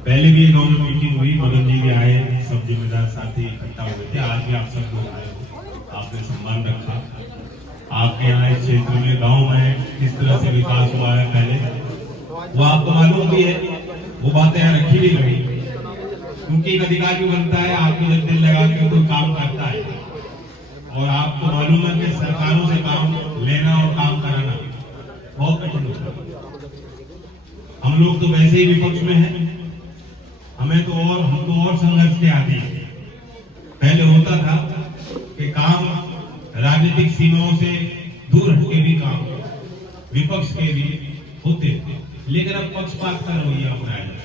पहले भी गांव में मीटिंग हुई, मदन जी भी आए, सब जिम्मेदार साथी इकट्ठा हुए थे। आज भी आप सब लोग आए हो, आपने सम्मान रखा। आपके यहाँ इस क्षेत्र में गांव में किस तरह से विकास हुआ है पहले वो आपको मालूम भी है, वो बातें यहाँ रखी भी गई। क्योंकि एक अधिकार भी बनता है, आपको जब दिल लगा के कोई काम करता है और आपको मालूम है कि सरकारों से काम लेना और काम कराना बहुत कठिन होता है। हम लोग तो वैसे ही विपक्ष में हैं, हमको और संघर्ष के आदि हैं। पहले होता था कि काम राजनीतिक सीमाओं से दूर हटके भी काम विपक्ष के भी होते थे, लेकिन अब पक्षपात का रवैया अपनाया जाए।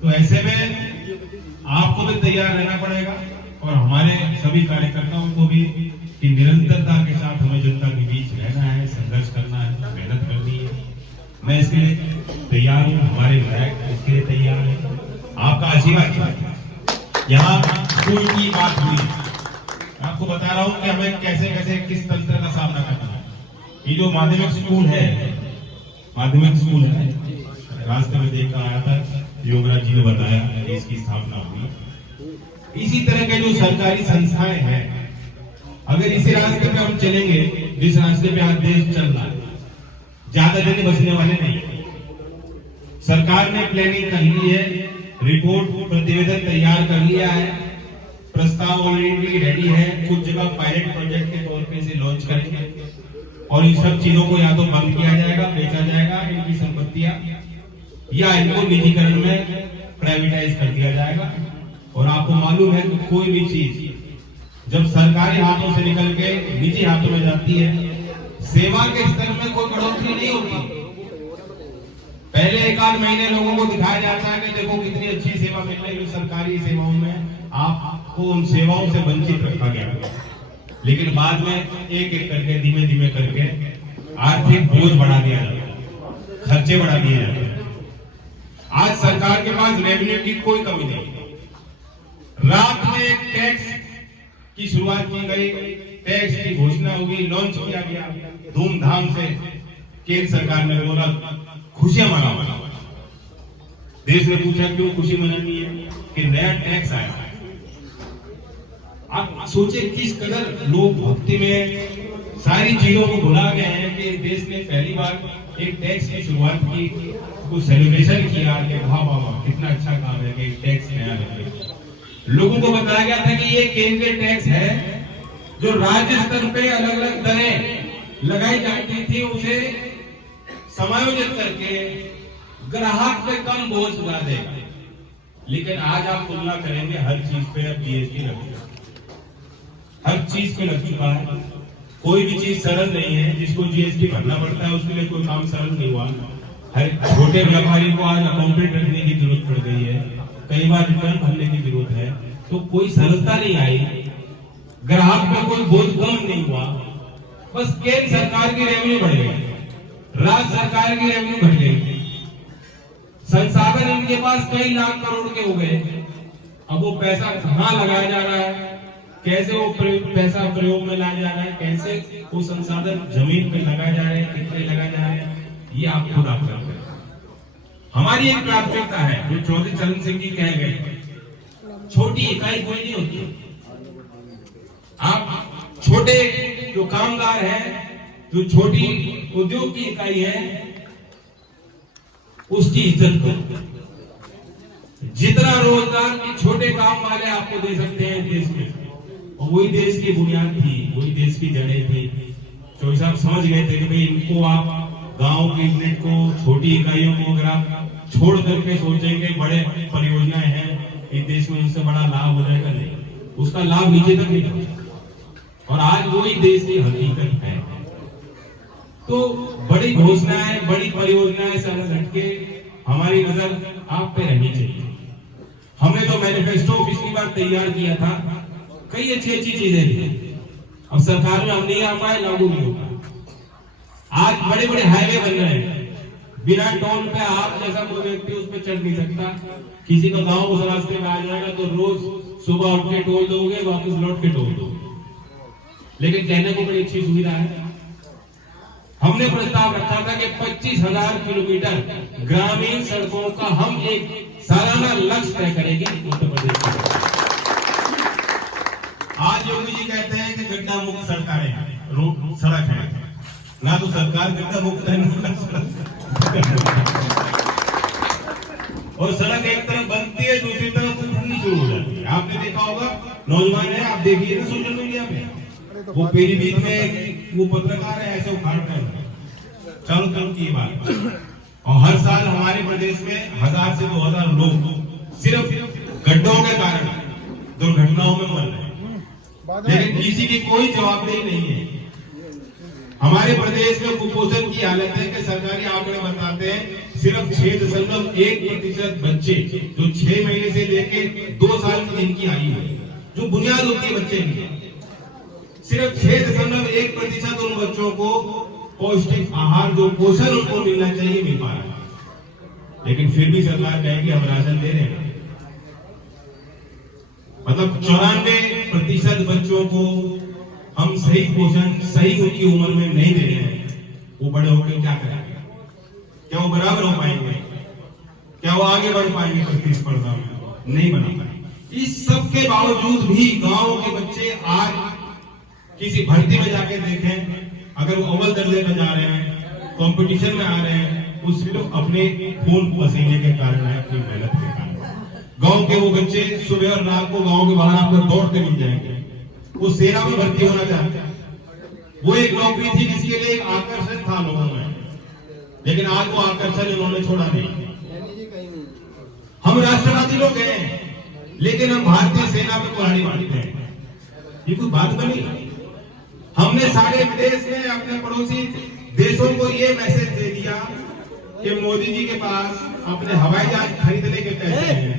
तो ऐसे में आपको भी तैयार रहना पड़ेगा और हमारे सभी कार्यकर्ताओं को भी कि निरंतरता के साथ हमें जनता के बीच रहना है, संघर्ष करना है, मेहनत करनी है। मैं इसके लिए तैयार हूँ, हमारे विधायक इसके लिए तैयार है। आपका आशीर्वाद। यहाँ स्कूल की बात हुई, आपको बता रहा हूँ कि हमें कैसे कैसे किस तंत्र का सामना करना है। ये जो माध्यमिक स्कूल है, रास्ते में देखकर आया था, योगराज जी ने बताया इसकी स्थापना हुई। इसी तरह के जो सरकारी संस्थाएं हैं, अगर इसी रास्ते पे हम चलेंगे जिस रास्ते पे आज देश चल रहा है, ज्यादा दिन बचने वाले नहीं। सरकार ने प्लानिंग कर ली है, रिपोर्ट प्रतिवेदन तैयार कर लिया है, प्रस्ताव ऑलरेडी रेडी है। कुछ जगह पायलट प्रोजेक्ट के तौर पे इसे लॉन्च करेंगे और इन सब चीजों को या तो बंद किया जाएगा, बेचा जाएगा इनकी संपत्तियां, या इनको निजीकरण में प्राइवेटाइज कर दिया जाएगा। और आपको मालूम है कि कोई भी चीज जब सरकारी हाथों से निकल के निजी हाथों में जाती है, सेवा के स्तर में कोई बढ़ोतरी नहीं होती। पहले एक आध महीने लोगों को दिखाया जाता है कि देखो कितनी अच्छी सेवा मिल रही है सरकारी सेवाओं में, आपको उन सेवाओं से वंचित रखा गया। लेकिन बाद में एक एक करके धीमे धीमे करके आर्थिक बोझ बढ़ा दिया जाता, खर्चे बढ़ा दिए जाते हैं। आज सरकार के पास रेवेन्यू की कोई कमी नहीं। रात में एक टैक्स की शुरुआत की गई, टैक्स की घोषणा हुई, लॉन्च किया गया धूमधाम से। केंद्र सरकार ने बोला खुशियां मनाओ। देश ने पूछा क्यों खुशी मनानी है कि नया टैक्स आया है। आप सोचे किस कदर लोग भक्ति में सारी चीजों को भुला गए हैं कि देश ने पहली बार एक टैक्स की शुरुआत की, कुछ सेलिब्रेशन किया कि वाह वाह वाह कितना अच्छा काम है कि टैक्स नया लगे। लोगों को बताया गया था कि ये केंद्रीय टैक्स है जो राज्य स्तर पे अलग अलग दरें लगाई जाती थी, उसे समायोजित करके ग्राहक पे कम बोझ ला देगा। लेकिन आज आप तुलना करेंगे, हर चीज पे अब जीएसटी लग चुका है, हर चीज पे लग चुका है। कोई भी चीज सरल नहीं है, जिसको जीएसटी भरना पड़ता है उसके लिए कोई काम सरल नहीं हुआ। हर छोटे व्यापारी को आज अकाउंटेंट रखने की जरूरत पड़ गई है, कई बार रिटर्न भरने की जरूरत है, तो कोई सरलता नहीं आई, ग्राहक पे कोई बोझ कम नहीं हुआ। बस केंद्र सरकार की रेवेन्यू बढ़ गई, राज्य सरकार की रेवेन्यू घट गई, संसाधन इनके पास कई लाख करोड़ के हो गए। अब वो पैसा कहाँ लगाया जा रहा है, कैसे वो पैसा प्रयोग में लाया जा रहा है, कैसे वो संसाधन जमीन पे लगाए जा रहे हैं, कितने लगाए जा रहे हैं, ये आप खुद आप करते हैं। हमारी एक प्राथमिकता है जो चौधरी चरण सिंह जी कह गए, छोटी इकाई कोई नहीं होती। आप छोटे जो कामगार हैं, जो छोटी उद्योग की इकाई है, उसकी इज्जत करो। जितना रोजगार की छोटे काम वाले आपको दे सकते हैं देश में, और वही देश की बुनियाद थी, वही देश की जड़ें थी। चौधरी साहब समझ गए थे कि भाई इनको आप गांव की यूनिट को, छोटी इकाइयों को अगर आप छोड़ करके सोचेंगे बड़े परियोजनाएं हैं इस देश में, उनसे बड़ा लाभ हो जाएगा, नहीं, उसका लाभ नीचे तक नहीं पहुंचा। और आज वही देश की हकीकत है। तो बड़ी घोषणाएं, बड़ी परियोजनाएं से हटके हमारी नजर आप पे रहनी चाहिए। हमने तो मैनिफेस्टो पिछली बार तैयार किया था, कई अच्छी अच्छी चीजें थी, अब सरकार में हम नहीं आ पाए, लागू नहीं होगा। आज बड़े बड़े हाईवे बन रहे हैं, बिना टोल पे आप जैसा कोई व्यक्ति उस पर चढ़ नहीं सकता। किसी का गांव उस रास्ते में आ जाएगा तो रोज सुबह उठ के टोल दोगे, वापस लौट के टोल दोगे। लेकिन कहने को बड़ी अच्छी सुविधा है। हमने प्रस्ताव रखा था कि 25,000 किलोमीटर ग्रामीण सड़कों का हम एक सालाना लक्ष्य तय करेंगे उत्तर प्रदेश में। आज योगी जी कहते हैं कि गड्ढा मुक्त सरकारें रोड सड़क है, ना तो सरकार गड्ढा मुक्त है और सड़क एक तरफ बनती है दूसरी तरफ टूटनी शुरू हो जाती है। आपने देखा होगा, नौजवान है, आप देखिए ना सोशल मीडिया पे, वो पीलीभीत में वो पत्रकार है ऐसे उखाड़ कर चारों तरफ की बात। और हर साल हमारे प्रदेश में 1000 से 2000 लोग सिर्फ गड्ढों के कारण दुर्घटनाओं में मर रहे हैं, लेकिन किसी की कोई जवाबदेही नहीं है। हमारे प्रदेश में कुपोषण की हालत है कि सरकारी आंकड़े बताते हैं सिर्फ 6.1% बच्चे जो 6 महीने से लेकर 2 साल की जिनकी आयु है, जो बुनियाद होती है बच्चे की, सिर्फ 6.1% उन बच्चों को पौष्टिक आहार जो पोषण उनको मिलना चाहिए मिल पा रहा है। लेकिन फिर भी सरकार कहेगी हम राशन दे रहे हैं। मतलब 94% बच्चों को हम सही पोषण सही उनकी उम्र में नहीं दे रहे हैं। वो बड़े होकर क्या करेंगे? क्या वो बराबर हो पाएंगे? क्या वो आगे बढ़ पाएंगे प्रतिस्पर्धा में? नहीं बना पाएंगे। इस सब के बावजूद भी गांव के बच्चे आज किसी भर्ती में जाके देखें, अगर वो अव्वल दर्जे में जा रहे हैं, कंपटीशन में आ रहे हैं, वो सिर्फ अपने खून पसीने के कारण है, अपनी मेहनत के कारण। गांव के वो बच्चे सुबह और रात को गांव के बाहर आपको दौड़ते मिल जाएंगे। वो सेना में भर्ती होना चाहते हैं। वो एक नौकरी थी जिसके लिए एक आकर्षण था लोगों में, लेकिन आज वो आकर्षण इन्होंने छोड़ा नहीं। हम राष्ट्रवादी लोग हैं, लेकिन हम भारतीय सेना में कुल्हाड़ी मारते हैं। ये कोई बात बनी? हमने सारे विदेश में अपने पड़ोसी देशों को ये मैसेज दे दिया कि मोदी जी के पास अपने हवाई जहाज खरीदने के पैसे हैं।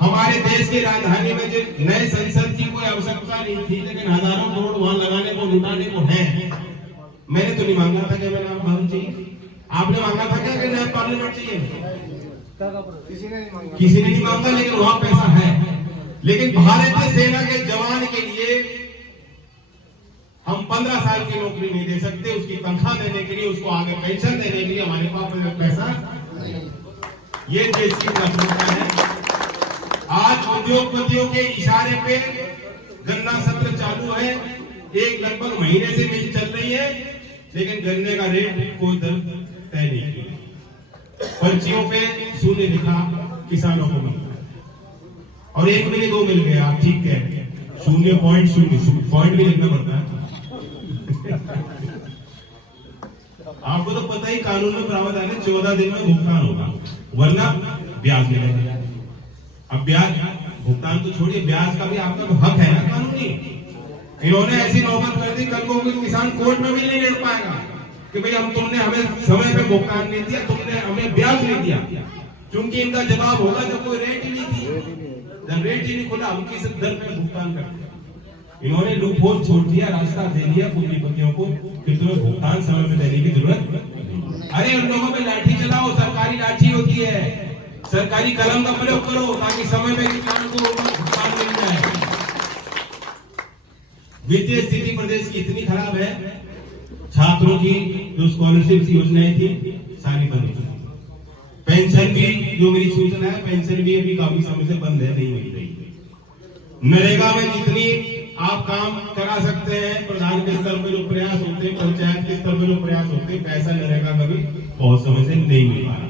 हमारे देश की राजधानी में जो नए संसद की कोई आवश्यकता नहीं थी, लेकिन हजारों करोड़ वहां लगाने को लुटाने को है। मैंने तो नहीं मांगा था कि मैं नाम भवन चाहिए। आपने मांगा था क्या कि नया पार्लियामेंट चाहिए? किसी ने नहीं मांगा, लेकिन वहां पैसा है। लेकिन भारतीय सेना के जवान के लिए हम 15 साल की नौकरी नहीं दे सकते, उसकी तनख्वाह देने के लिए, उसको आगे पेंशन देने के लिए हमारे पास पैसा नहीं। ये देश की प्राथमिकता है। आज उद्योगपतियों के इशारे पे गन्ना सत्र चालू है, एक लगभग महीने से मिल चल रही है, लेकिन गन्ने का रेट कोई दर तय नहीं किया। पर्चियों पे शून्य लिखा किसानों को मिलता है, और 1 मिले 2 मिल गए। आप ठीक कह रहे हैं, 0.0 पॉइंट भी लिखना पड़ता है। आपको तो पता ही कानून में प्रावधान है 14 दिन में भुगतान होगा, वरना ब्याज मिलेगा। अब ब्याज भुगतान तो छोड़िए, ब्याज का भी आपका हक है ना कानूनी। इन्होंने ऐसी नौबत कर दी, कल को किसान कोर्ट में भी नहीं लड़ पाएगा कि भाई हम तुमने हमें समय पे भुगतान नहीं दिया, तुमने हमें ब्याज नहीं दिया। क्योंकि इनका जवाब होगा जब कोई रेट ही नहीं थी, जब रेट ही नहीं खुला हम किस दर पे भुगतान करते। इन्होंने लूपहोल छोड़ दिया, रास्ता दे दिया पूंजीपतियों को कि तुम्हें भुगतान समय पे देने की जरूरत। अरे उन लोगों पे लाठी चलाओ, सरकारी लाठी होती है, सरकारी कलम का प्रयोग करो ताकि समय पे किसान को भुगतान मिल जाए। वित्तीय स्थिति प्रदेश की इतनी खराब है, छात्रों की जो स्कॉलरशिप योजनाएं थी सारी बंद हो। पेंशन भी, जो मेरी सूचना है, पेंशन भी अभी काफी समय से बंद है, नहीं मिल रही। नरेगा में जितनी आप काम करा सकते हैं, प्रधान के स्तर पे जो प्रयास होते हैं, पंचायत के स्तर पे जो प्रयास होते हैं, पैसा नरेगा का भी बहुत समय से नहीं मिल पा रहा।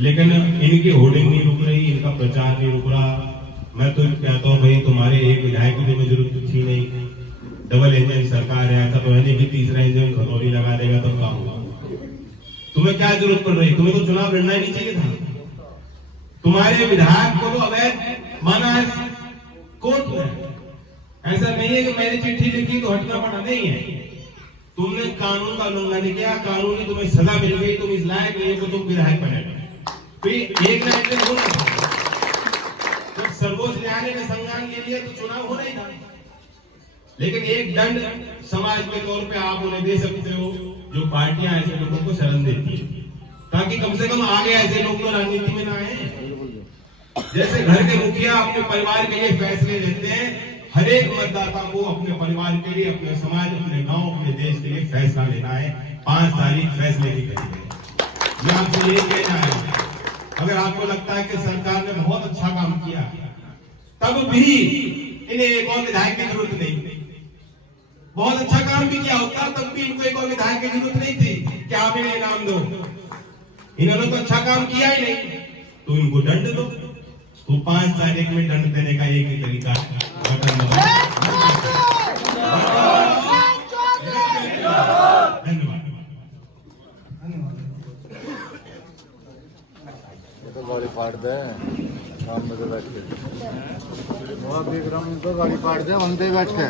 लेकिन इनकी होर्डिंग नहीं रुक रही, इनका प्रचार नहीं रुक रहा। मैं तो कहता हूँ भाई, तुम्हारे एक विधायक की तुम्हें जरूरत थी नहीं, डबल इंजन सरकार है, ऐसा तो है नहीं कि तीसरा इंजन खतौली लगा देगा तब काम होगा। तुम्हें क्या जरूरत पड़ रही? तुम्हें तो चुनाव लड़ना ही नहीं चाहिए था। तुम्हारे विधायक को तो अवैध माना है कोर्ट में। ऐसा नहीं है कि मैंने चिट्ठी लिखी तो हटना पड़ा, नहीं है। तुमने कानून का उल्लंघन किया, कानूनी तुम्हें सजा मिल गई, तुम इस लायक नहीं हो, तुम विधायक बने। तो एक ना एक दिन होना था। जब सर्वोच्च न्यायालय ने संज्ञान ले लिया तो चुनाव होना ही था। लेकिन एक दंड समाज के तौर पे आप उन्हें दे सकते हो, जो पार्टियां ऐसे लोगों को शरण देती है, ताकि कम से कम आगे ऐसे लोग तो राजनीति में ना आए। जैसे घर के मुखिया अपने परिवार के लिए फैसले लेते हैं, हर एक मतदाता को अपने परिवार के लिए, अपने समाज, अपने गांव, अपने देश के लिए फैसला लेना है। 5 तारीख फैसले की करेंगे। मैं आपसे ये कहना है, अगर आपको लगता है कि सरकार ने बहुत अच्छा काम किया, तब भी इन्हें एक और विधायक की जरूरत नहीं। बहुत अच्छा काम भी किया होता, तब भी इनको एक और विधायक की जरूरत नहीं थी कि आप इन्हें इनाम दो। इन्होंने तो अच्छा काम किया ही नहीं, तो इनको दंड दो। तो 5 तारीख में दंड देने का एक ही तरीका है, बटन दबाओ। तो गाड़ी फाड़ दे शाम में तो बैठ के देख रहा हूँ, तो गाड़ी फाड़ दे वहीं पे बैठ के।